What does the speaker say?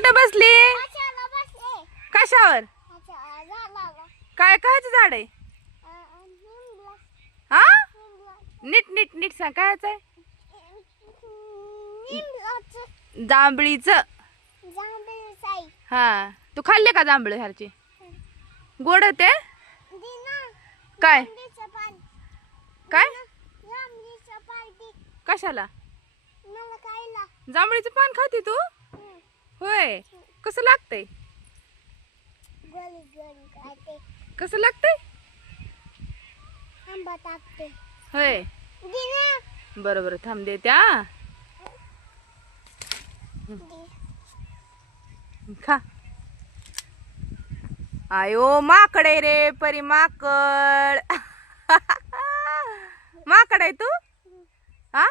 कुठं बसली? कशावर? काय कायचं झाड आहे? हा नीट नीट नीट सांग कायच आहे? जांभळीचं. हा तू खाल्ले का जांभळे ह्याची? गोड ते काय काय कशाला? जांभळीचं पान खाते तू? होय कसं लागतंय? कसं लागतंय? होय बरोबर थांब दे त्या खा. आयो माकड आहे रे परी माकड. माकड आहे तू? हा